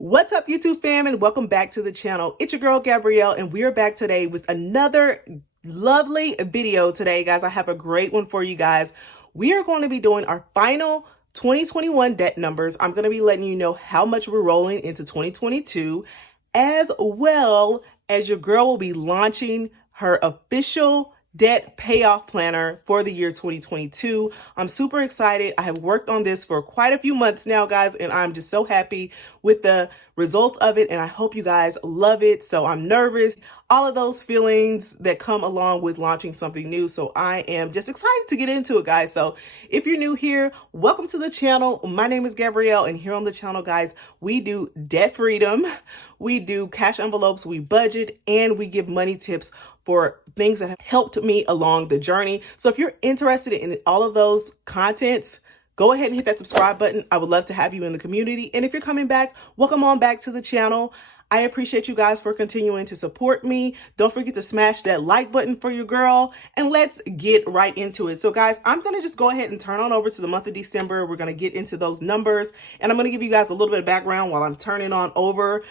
What's up, YouTube fam, and welcome back to the channel. It's your girl Gabrielle, and we are back today with another lovely video today, guys. I have a great one for you guys. We are going to be doing our final 2021 debt numbers. I'm going to be letting you know how much we're rolling into 2022, as well as your girl will be launching her official debt payoff planner for the year 2022. I'm super excited. I have worked on this for quite a few months now, guys, and I'm just so happy with the results of it, and I hope you guys love it. So I'm nervous, all of those feelings that come along with launching something new. So I am just excited to get into it, guys. So if you're new here, welcome to the channel. My name is Gabrielle, and here on the channel, guys, we do debt freedom, we do cash envelopes, we budget, and we give money tips for things that have helped me along the journey. So if you're interested in all of those contents, go ahead and hit that subscribe button. I would love to have you in the community. And if you're coming back, welcome on back to the channel. I appreciate you guys for continuing to support me. Don't forget to smash that like button for your girl, and let's get right into it. So guys, I'm going to just go ahead and turn on over to the month of December. We're going to get into those numbers, and I'm going to give you guys a little bit of background while I'm turning on over.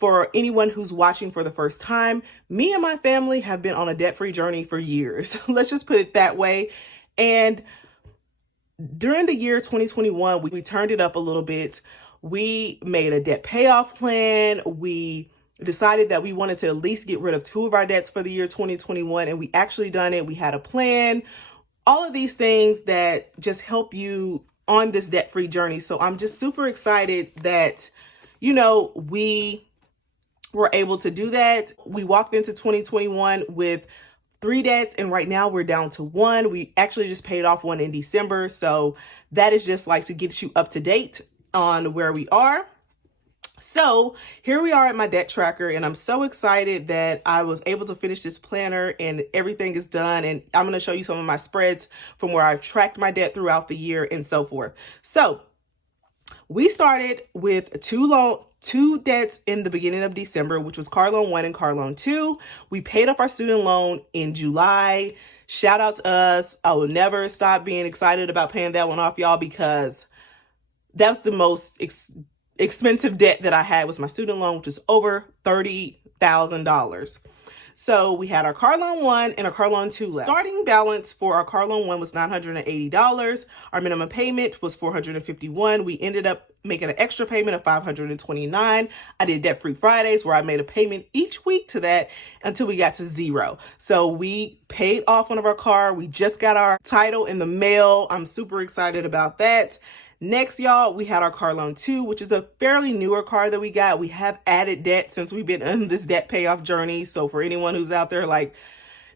For anyone who's watching for the first time, me and my family have been on a debt-free journey for years. Let's just put it that way. And during the year 2021, we turned it up a little bit. We made a debt payoff plan. We decided that we wanted to at least get rid of 2 of our debts for the year 2021, and we actually done it. We had a plan, all of these things that just help you on this debt-free journey. So I'm just super excited that, we were able to do that. We walked into 2021 with 3 debts, and right now we're down to 1. We actually just paid off 1 in December. So that is just like to get you up to date on where we are. So here we are at my debt tracker, and I'm so excited that I was able to finish this planner and everything is done. And I'm going to show you some of my spreads from where I've tracked my debt throughout the year and so forth. So we started with 2 debts in the beginning of December, which was car loan 1 and car loan 2. We paid off our student loan in July. Shout out to us. I will never stop being excited about paying that one off, y'all, because that's the most expensive debt that I had was my student loan, which is over $30,000. So we had our car loan 1 and our car loan 2 left. Starting balance for our car loan 1 was $980. Our minimum payment was $451. We ended up making an extra payment of $529. I did debt-free Fridays where I made a payment each week to that until we got to 0. So we paid off one of our car. We just got our title in the mail. I'm super excited about that. Next, y'all, we had our car loan 2, which is a fairly newer car that we got. We have added debt since we've been on this debt payoff journey. So for anyone who's out there like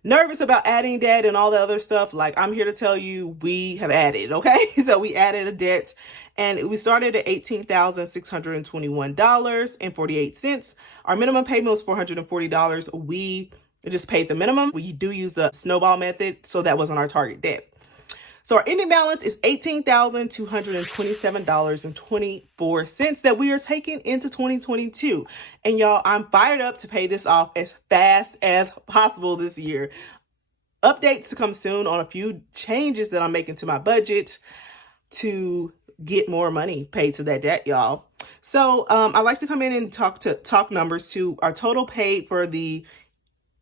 nervous about adding debt and all the other stuff, like I'm here to tell you, we have added, okay? So we added a debt, and we started at $18,621.48. Our minimum payment was $440. We just paid the minimum. We do use the snowball method, so that wasn't our target debt. So our ending balance is $18,227.24 that we are taking into 2022. And y'all, I'm fired up to pay this off as fast as possible this year. Updates to come soon on a few changes that I'm making to my budget to get more money paid to that debt, y'all. So I like to come in and talk numbers too. Our total paid for the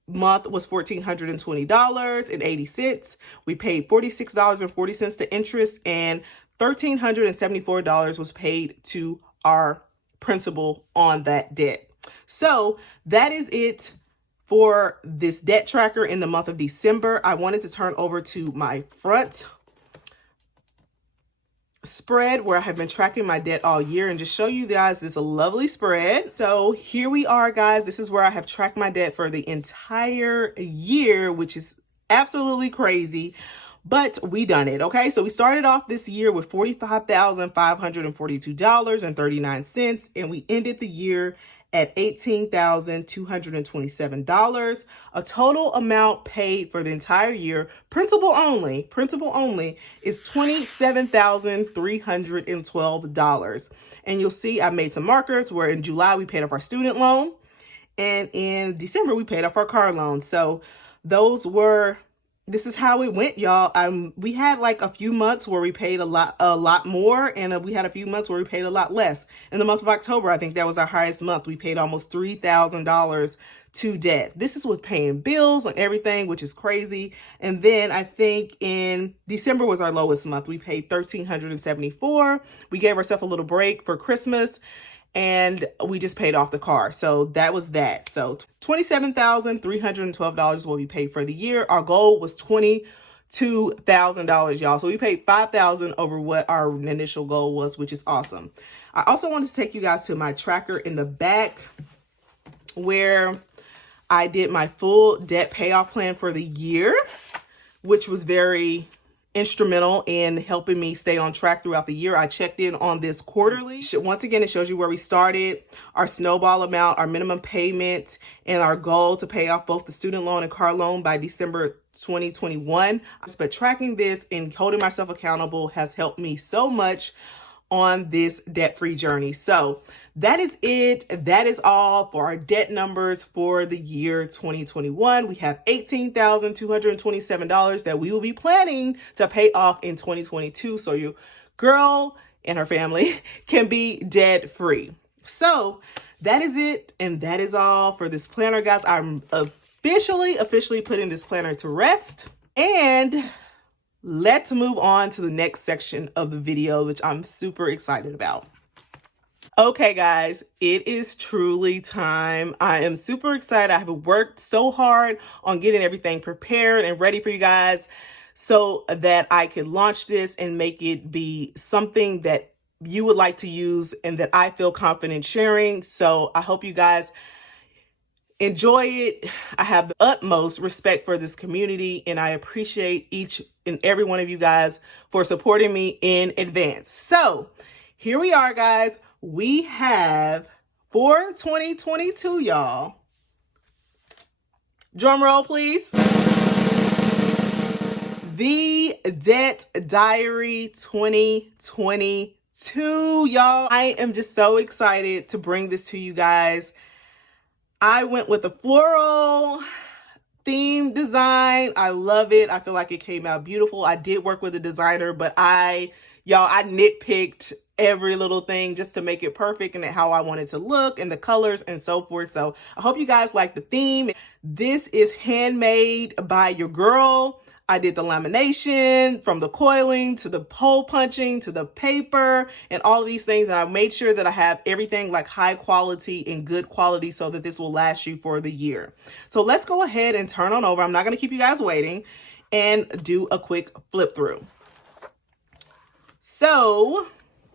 month was $1,420.80. We paid $46.40 to interest, and $1,374 was paid to our principal on that debt. So that is it for this debt tracker in the month of December. I wanted to turn over to my front spread where I have been tracking my debt all year and just show you guys this lovely spread. So here we are, guys. This is where I have tracked my debt for the entire year, which is absolutely crazy, but we done it. Okay, so we started off this year with $45,542.39, and we ended the year at $18,227. A total amount paid for the entire year, principal only, is $27,312. And you'll see I made some markers where in July we paid off our student loan, and in December we paid off our car loan. So those were this is how it went, y'all. We had like a few months where we paid a lot more, and we had a few months where we paid a lot less. In the month of October, I think that was our highest month. We paid almost $3,000 to debt. This is with paying bills and everything, which is crazy. And then I think in December was our lowest month. We paid $1,374. We gave ourselves a little break for Christmas, and we just paid off the car. So that was that. So $27,312 is what we paid for the year. Our goal was $22,000, y'all. So we paid $5,000 over what our initial goal was, which is awesome. I also wanted to take you guys to my tracker in the back where I did my full debt payoff plan for the year, which was very instrumental in helping me stay on track throughout the year. I checked in on this quarterly. Once again, it shows you where we started, our snowball amount, our minimum payment, and our goal to pay off both the student loan and car loan by December 2021. But tracking this and holding myself accountable has helped me so much on this debt-free journey. So that is it. That is all for our debt numbers for the year 2021. We have $18,227 that we will be planning to pay off in 2022. So your girl and her family can be debt-free. So that is it. And that is all for this planner, guys. I'm officially putting this planner to rest. And let's move on to the next section of the video, which I'm super excited about. Okay, guys, it is truly time. I am super excited. I have worked so hard on getting everything prepared and ready for you guys so that I can launch this and make it be something that you would like to use and that I feel confident sharing. So I hope you guys enjoy it. I have the utmost respect for this community, and I appreciate each and every one of you guys for supporting me in advance. So here we are, guys. We have for 2022, y'all. Drum roll, please. The Debt Diary 2022, y'all. I am just so excited to bring this to you guys. I went with a floral theme design. I love it. I feel like it came out beautiful. I did work with a designer, but I nitpicked every little thing just to make it perfect and how I want it to look and the colors and so forth. So I hope you guys like the theme. This is handmade by your girl. I did the lamination, from the coiling to the hole punching to the paper and all of these things. And I made sure that I have everything like high quality and good quality so that this will last you for the year. So let's go ahead and turn on over. I'm not going to keep you guys waiting, and do a quick flip through. So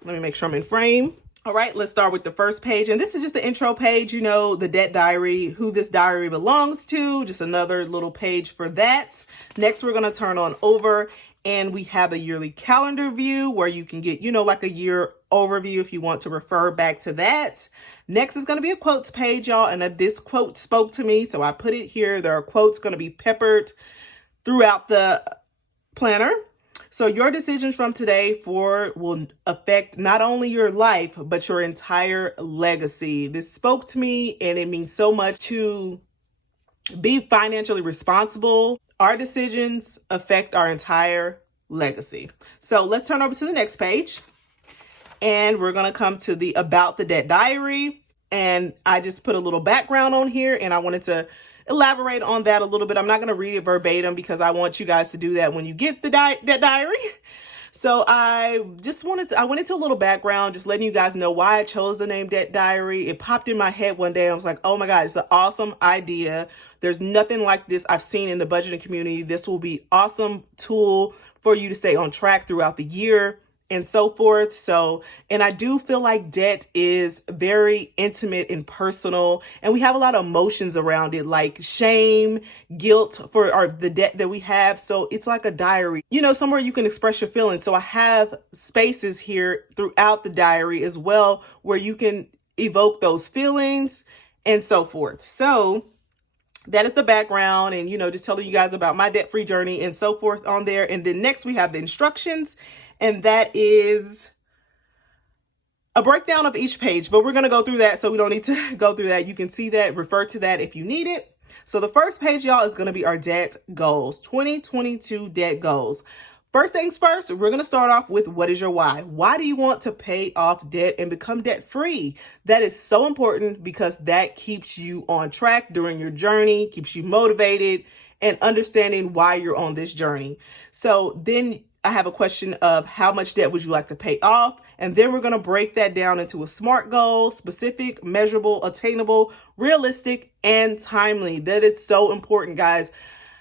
let me make sure I'm in frame. All right, let's start with the first page. And this is just the intro page, you know, the debt diary, who this diary belongs to, just another little page for that. Next, we're going to turn on over, and we have a yearly calendar view where you can get, you know, like a year overview if you want to refer back to that. Next is going to be a quotes page, y'all. And this quote spoke to me, so I put it here. There are quotes going to be peppered throughout the planner. So your decisions from today forward will affect not only your life, but your entire legacy. This spoke to me, and it means so much to be financially responsible. Our decisions affect our entire legacy. So let's turn over to the next page, and we're going to come to the About the Debt Diary. And I just put a little background on here, and I wanted to elaborate on that a little bit. I'm not going to read it verbatim because I want you guys to do that when you get the debt diary. So I went into a little background, just letting you guys know why I chose the name Debt Diary. It popped in my head one day. I was like, oh my God, it's an awesome idea. There's nothing like this I've seen in the budgeting community. This will be awesome tool for you to stay on track throughout the year and so forth. So, and I do feel like debt is very intimate and personal, and we have a lot of emotions around it, like shame, guilt for the debt that we have. So it's like a diary, you know, somewhere you can express your feelings. So I have spaces here throughout the diary as well, where you can evoke those feelings and so forth. So that is the background, and, you know, just telling you guys about my debt-free journey and so forth on there. And then next we have the instructions, and that is a breakdown of each page, but we're going to go through that. So we don't need to go through that. You can see that, refer to that if you need it. So the first page, y'all, is going to be our debt goals, 2022 debt goals. First things first, we're going to start off with what is your why? Why do you want to pay off debt and become debt free? That is so important because that keeps you on track during your journey, keeps you motivated, and understanding why you're on this journey. So then I have a question of how much debt would you like to pay off? And then we're going to break that down into a SMART goal: specific, measurable, attainable, realistic, and timely. That is so important, guys,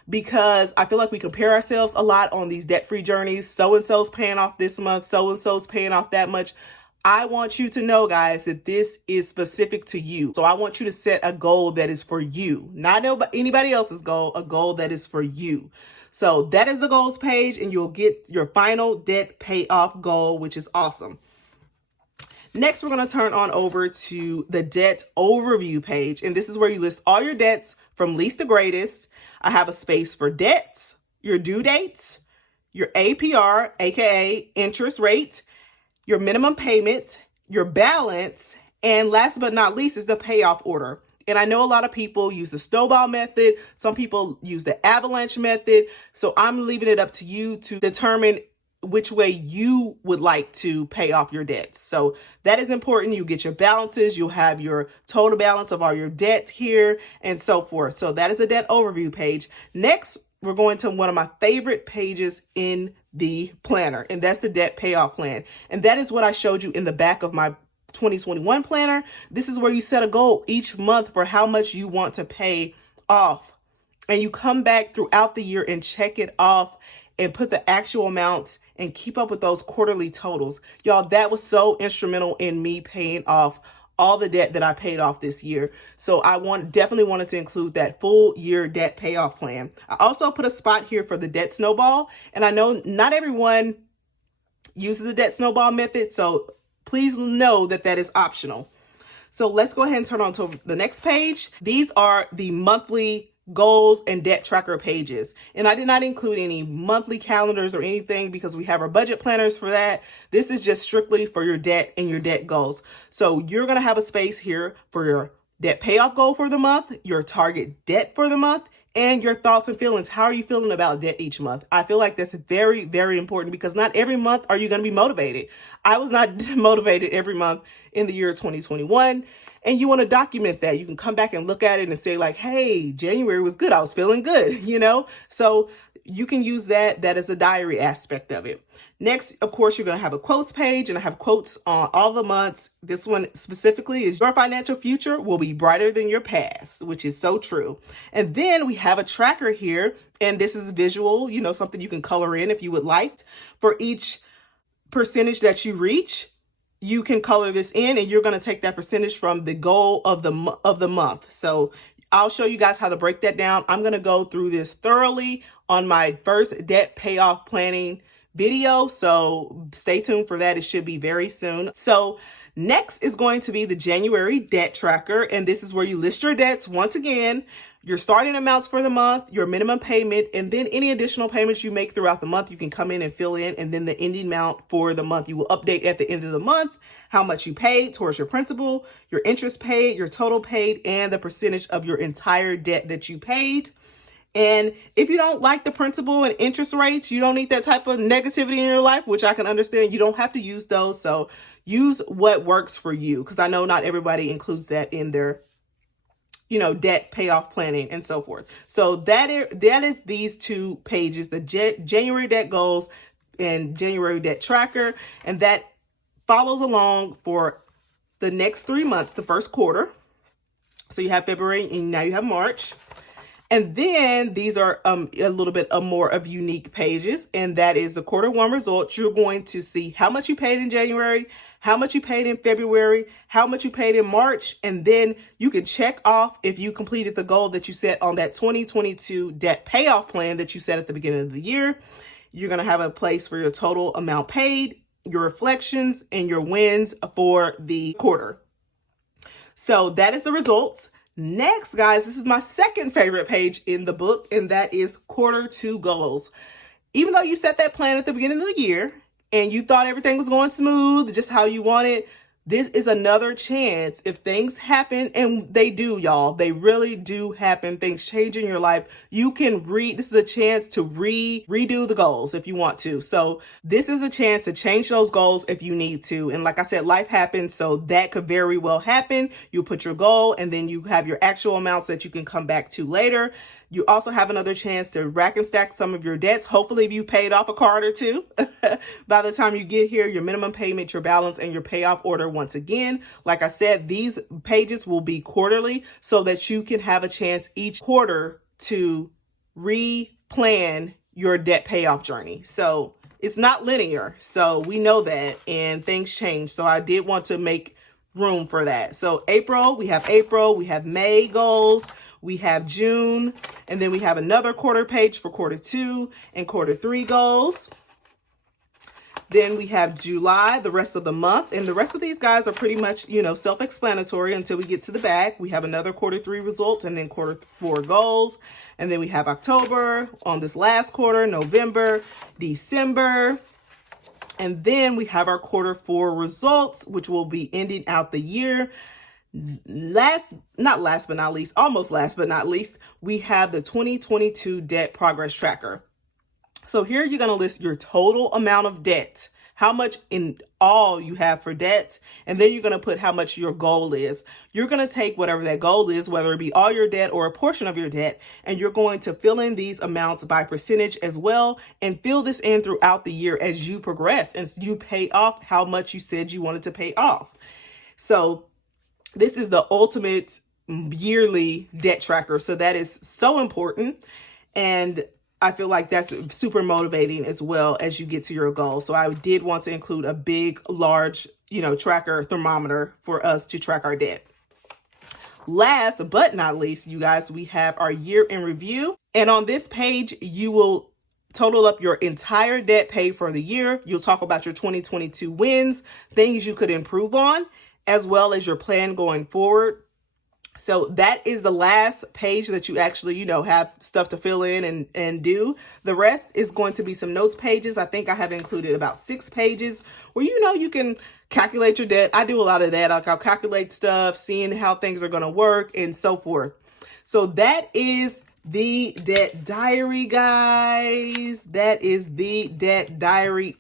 because I feel like we compare ourselves a lot on these debt-free journeys. So-and-so's paying off this month, so-and-so's paying off that much. I want you to know, guys, that this is specific to you. So I want you to set a goal that is for you, not anybody else's goal, a goal that is for you. So that is the goals page, and you'll get your final debt payoff goal, which is awesome. Next, we're going to turn on over to the debt overview page. And this is where you list all your debts from least to greatest. I have a space for debts, your due dates, your APR, aka interest rate, your minimum payment, your balance, and last but not least is the payoff order. And I know a lot of people use the snowball method. Some people use the avalanche method. So I'm leaving it up to you to determine which way you would like to pay off your debts. So that is important. You get your balances, you'll have your total balance of all your debt here and so forth. So that is the debt overview page. Next, we're going to one of my favorite pages in the planner, and that's the debt payoff plan. And that is what I showed you in the back of my 2021 planner. This is where you set a goal each month for how much you want to pay off. And you come back throughout the year and check it off and put the actual amounts and keep up with those quarterly totals. Y'all, that was so instrumental in me paying off all the debt that I paid off this year. So I definitely wanted to include that full year debt payoff plan. I also put a spot here for the debt snowball. And I know not everyone uses the debt snowball method, so please know that that is optional. So let's go ahead and turn on to the next page. These are the monthly goals and debt tracker pages. And I did not include any monthly calendars or anything because we have our budget planners for that. This is just strictly for your debt and your debt goals. So you're going to have a space here for your debt payoff goal for the month, your target debt for the month, and your thoughts and feelings. How are you feeling about debt each month? I feel like that's very, very important because not every month are you going to be motivated. I was not motivated every month in the year 2021. And you want to document that. You can come back and look at it and say like, hey, January was good. I was feeling good, So you can use that. That is a diary aspect of it. Next, of course, you're going to have a quotes page, and I have quotes on all the months. This one specifically is your financial future will be brighter than your past, which is so true. And then we have a tracker here, and this is visual, something you can color in if you would like. For each percentage that you reach, you can color this in, and you're going to take that percentage from the goal of the month. So I'll show you guys how to break that down. I'm going to go through this thoroughly on my first debt payoff planning video. So stay tuned for that. It should be very soon. So next is going to be the January debt tracker. And this is where you list your debts once again, your starting amounts for the month, your minimum payment, and then any additional payments you make throughout the month, you can come in and fill in, and then the ending amount for the month. You will update at the end of the month how much you paid towards your principal, your interest paid, your total paid, and the percentage of your entire debt that you paid. And if you don't like the principal and interest rates, you don't need that type of negativity in your life, which I can understand. You don't have to use those. So use what works for you, because I know not everybody includes that in their debt payoff planning and so forth. So that is these two pages, the January debt goals and January debt tracker. And that follows along for the next 3 months, the first quarter. So you have February and now you have March. And then these are a little bit more of unique pages, and that is the quarter one results. You're going to see how much you paid in January, how much you paid in February, how much you paid in March, and then you can check off if you completed the goal that you set on that 2022 debt payoff plan that you set at the beginning of the year. You're going to have a place for your total amount paid, your reflections, and your wins for the quarter. So that is the results. Next, guys, this is my second favorite page in the book, and that is quarter two goals. Even though you set that plan at the beginning of the year and you thought everything was going smooth, just how you wanted, this is another chance. If things happen, and they do, y'all, they really do happen, things change in your life, you can this is a chance to redo the goals if you want to. So this is a chance to change those goals if you need to. And like I said, life happens, so that could very well happen. You put your goal and then you have your actual amounts that you can come back to later. You also have another chance to rack and stack some of your debts. Hopefully, if you paid off a card or two, by the time you get here, your minimum payment, your balance, and your payoff order once again. Like I said, these pages will be quarterly so that you can have a chance each quarter to replan your debt payoff journey. So it's not linear. So we know that, and things change. So I did want to make room for that. So April, we have May goals. We have June, and then we have another quarter page for quarter 2 and quarter 3 goals. Then we have July, the rest of the month, and the rest of these guys are pretty much, self-explanatory until we get to the back. We have another quarter 3 results and then quarter 4 goals. And then we have October on this last quarter, November, December. And then we have our quarter 4 results, which will be ending out the year. Almost last but not least, we have the 2022 debt progress tracker. So here you're going to list your total amount of debt, how much in all you have for debt, and then you're going to put how much your goal is. You're going to take whatever that goal is, whether it be all your debt or a portion of your debt, and you're going to fill in these amounts by percentage as well, and fill this in throughout the year as you progress and you pay off how much you said you wanted to pay off. So this is the ultimate yearly debt tracker. So that is so important. And I feel like that's super motivating as well as you get to your goal. So I did want to include a big, large, tracker thermometer for us to track our debt. Last but not least, you guys, we have our year in review. And on this page, you will total up your entire debt paid for the year. You'll talk about your 2022 wins, things you could improve on, as well as your plan going forward. So that is the last page that you actually, have stuff to fill in and do. The rest is going to be some notes pages. I think I have included about 6 pages where, you can calculate your debt. I do a lot of that. Like I'll calculate stuff, seeing how things are going to work and so forth. So that is the debt diary, guys. That is the debt diary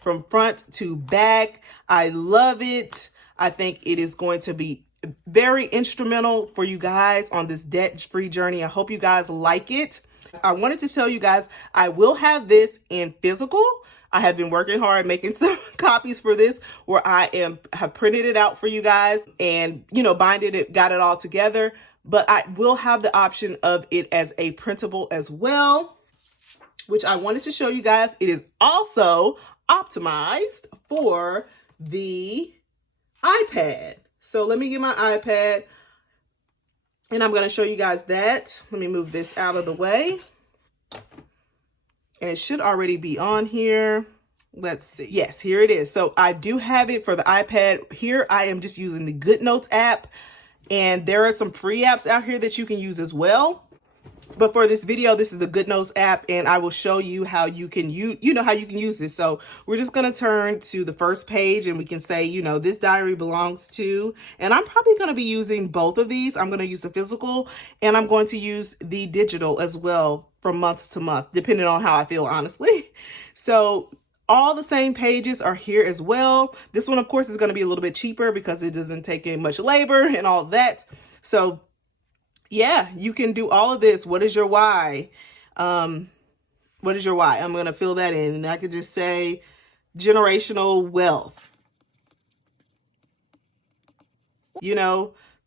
from front to back. I love it. I think it is going to be very instrumental for you guys on this debt-free journey. I hope you guys like it. I wanted to tell you guys, I will have this in physical. I have been working hard making some copies for this where have printed it out for you guys and, binded it, got it all together. But I will have the option of it as a printable as well, which I wanted to show you guys. It is also optimized for the iPad. So let me get my iPad and I'm going to show you guys that. Let me move this out of the way. And it should already be on here. Let's see. Yes, here it is. So I do have it for the iPad. Here I am just using the GoodNotes app. And there are some free apps out here that you can use as well. But for this video, this is the GoodNotes app, and I will show you how you can how you can use this. So we're just going to turn to the first page and we can say, this diary belongs to, and I'm probably going to be using both of these. I'm going to use the physical and I'm going to use the digital as well from month to month, depending on how I feel, honestly. So all the same pages are here as well. This one, of course, is going to be a little bit cheaper because it doesn't take in much labor and all that. So yeah, you can do all of this. What is your why? What is your why? I'm going to fill that in, and I could just say generational wealth.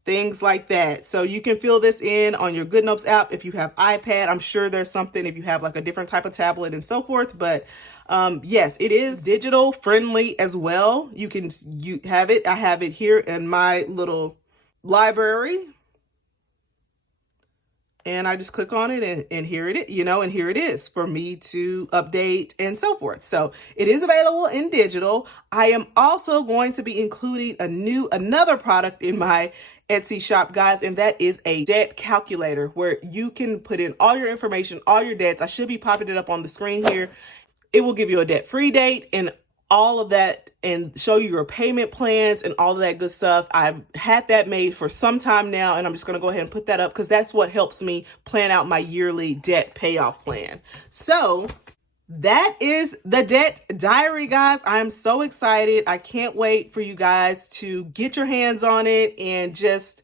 Things like that. So you can fill this in on your GoodNotes app if you have iPad. I'm sure there's something if you have like a different type of tablet and so forth. But yes, it is digital friendly as well. You have it. I have it here in my little library. And I just click on it and here it is, and here it is for me to update and so forth. So it is available in digital. I am also going to be including another product in my Etsy shop, guys, and that is a debt calculator where you can put in all your information, all your debts. I should be popping it up on the screen here. It will give you a debt-free date and all of that and show you your payment plans and all of that good stuff. I've had that made for some time now, and I'm just going to go ahead and put that up because that's what helps me plan out my yearly debt payoff plan. So that is the debt diary, guys. I'm so excited. I can't wait for you guys to get your hands on it and just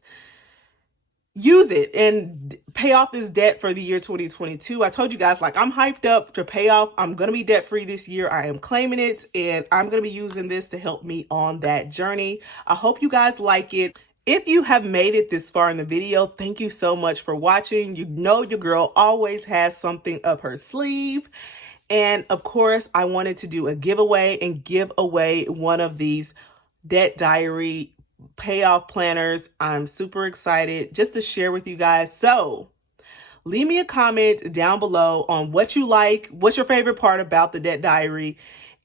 use it and pay off this debt for the year 2022. I told you guys, like, I'm hyped up to pay off. I'm going to be debt free this year. I am claiming it, and I'm going to be using this to help me on that journey. I hope you guys like it. If you have made it this far in the video, thank you so much for watching. You know your girl always has something up her sleeve. And of course, I wanted to do a giveaway and give away one of these debt diary payoff planners. I'm super excited just to share with you guys. So leave me a comment down below on what you like, what's your favorite part about the debt diary,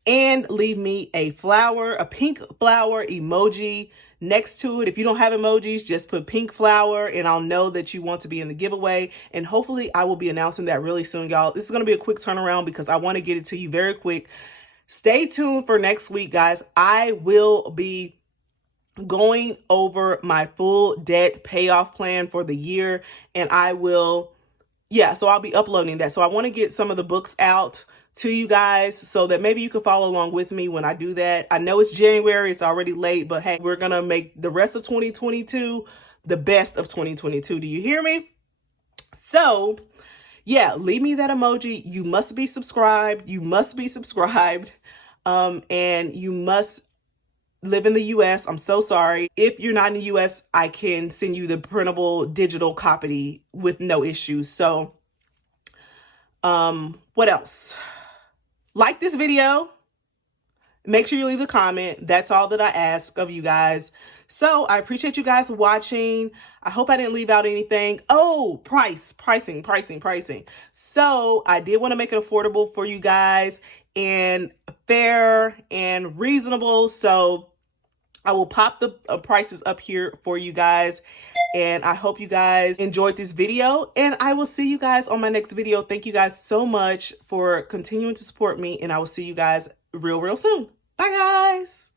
and leave me a flower, a pink flower emoji next to it. If you don't have emojis, just put pink flower and I'll know that you want to be in the giveaway. And hopefully I will be announcing that really soon, y'all. This is going to be a quick turnaround because I want to get it to you very quick. Stay tuned for next week, guys. I will be going over my full debt payoff plan for the year, and I will, so I'll be uploading that. So I want to get some of the books out to you guys so that maybe you can follow along with me when I do that. I know it's January, it's already late, but hey, we're going to make the rest of 2022 the best of 2022. Do you hear me? So yeah, leave me that emoji. You must be subscribed. You must be subscribed. And you must live in the US. I'm so sorry. If you're not in the US, I can send you the printable digital copy with no issues. So, what else? Like this video. Make sure you leave a comment. That's all that I ask of you guys. So I appreciate you guys watching. I hope I didn't leave out anything. Oh, pricing. So I did want to make it affordable for you guys and fair and reasonable. So I will pop the prices up here for you guys. And I hope you guys enjoyed this video, and I will see you guys on my next video. Thank you guys so much for continuing to support me, and I will see you guys real soon. Bye, guys.